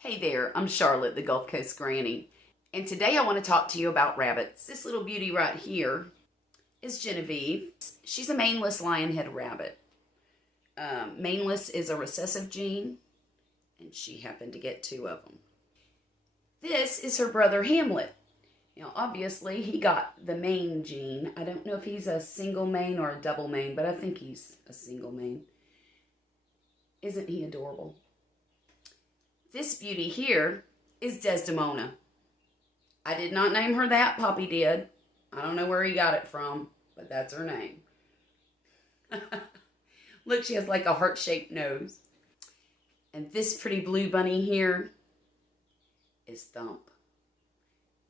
Hey there, I'm Charlotte, the Gulf Coast Granny, and today I want to talk to you about rabbits. This little beauty right here is Genevieve. She's a maneless lionhead rabbit. Maneless is a recessive gene, and she happened to get 2 of them. This is her brother Hamlet. Now, obviously, he got the mane gene. I don't know if he's a single mane or a double mane, but I think he's a single mane. Isn't he adorable? This beauty here is Desdemona. I did not name her that, Poppy did. I don't know where he got it from, but that's her name. Look, she has like a heart-shaped nose. And this pretty blue bunny here is Thump.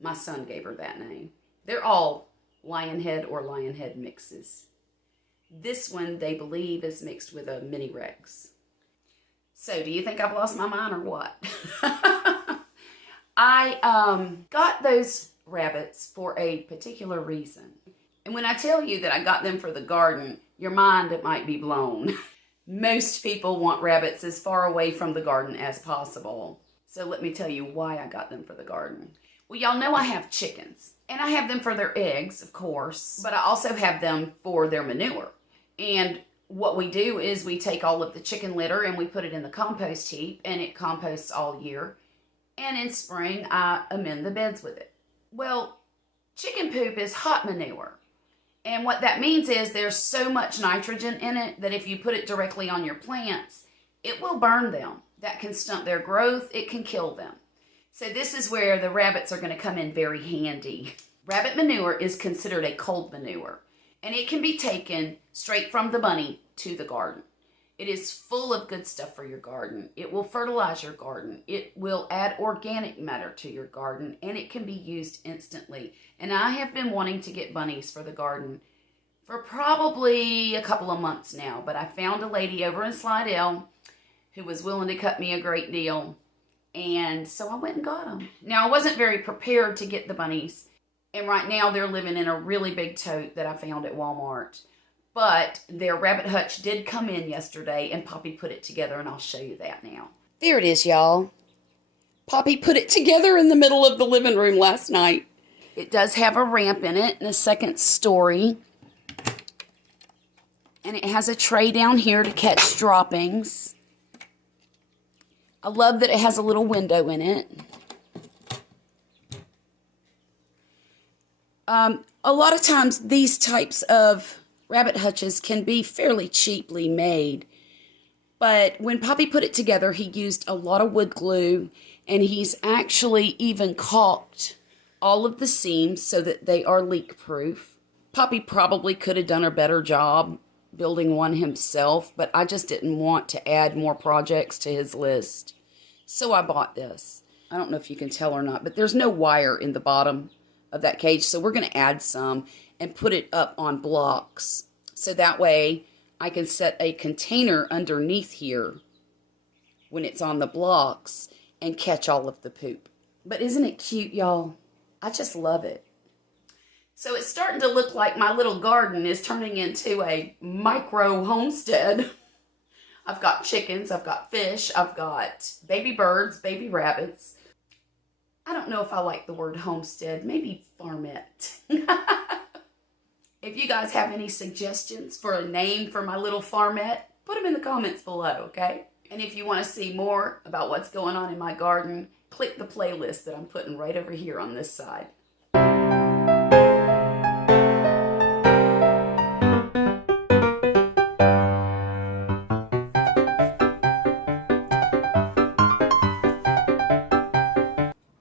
My son gave her that name. They're all lionhead or lionhead mixes. This one, they believe, is mixed with a mini Rex. So, do you think I've lost my mind or what? I got those rabbits for a particular reason. And when I tell you that I got them for the garden, your mind might be blown. Most people want rabbits as far away from the garden as possible. So let me tell you why I got them for the garden. Well, y'all know I have chickens. And I have them for their eggs, of course. But I also have them for their manure. And what we do is we take all of the chicken litter and we put it in the compost heap, and it composts all year. And in spring, I amend the beds with it. Well, chicken poop is hot manure. And what that means is there's so much nitrogen in it that if you put it directly on your plants, it will burn them. That can stunt their growth. It can kill them. So this is where the rabbits are going to come in very handy. Rabbit manure is considered a cold manure. And it can be taken straight from the bunny to the garden. It is full of good stuff for your garden. It will fertilize your garden. It will add organic matter to your garden, and it can be used instantly. And I have been wanting to get bunnies for the garden for probably a couple of months now, but I found a lady over in Slidell who was willing to cut me a great deal, and so I went and got them. Now, I wasn't very prepared to get the bunnies, and right now they're living in a really big tote that I found at Walmart. But their rabbit hutch did come in yesterday, and Poppy put it together, and I'll show you that now. There it is, y'all. Poppy put it together in the middle of the living room last night. It does have a ramp in it and a second story. And it has a tray down here to catch droppings. I love that it has a little window in it. A lot of times these types of rabbit hutches can be fairly cheaply made. But when Poppy put it together, he used a lot of wood glue, and he's actually even caulked all of the seams so that they are leak-proof. Poppy probably could have done a better job building one himself, but I just didn't want to add more projects to his list. So I bought this. I don't know if you can tell or not, but there's no wire in the bottom of that cage, so we're going to add some and put it up on blocks. So that way I can set a container underneath here when it's on the blocks and catch all of the poop. But isn't it cute, y'all? I just love it. So it's starting to look like my little garden is turning into a micro homestead. I've got chickens, I've got fish, I've got baby birds, baby rabbits. I don't know if I like the word homestead, maybe farmette. If you guys have any suggestions for a name for my little farmette, put them in the comments below, okay? And if you want to see more about what's going on in my garden, click the playlist that I'm putting right over here on this side.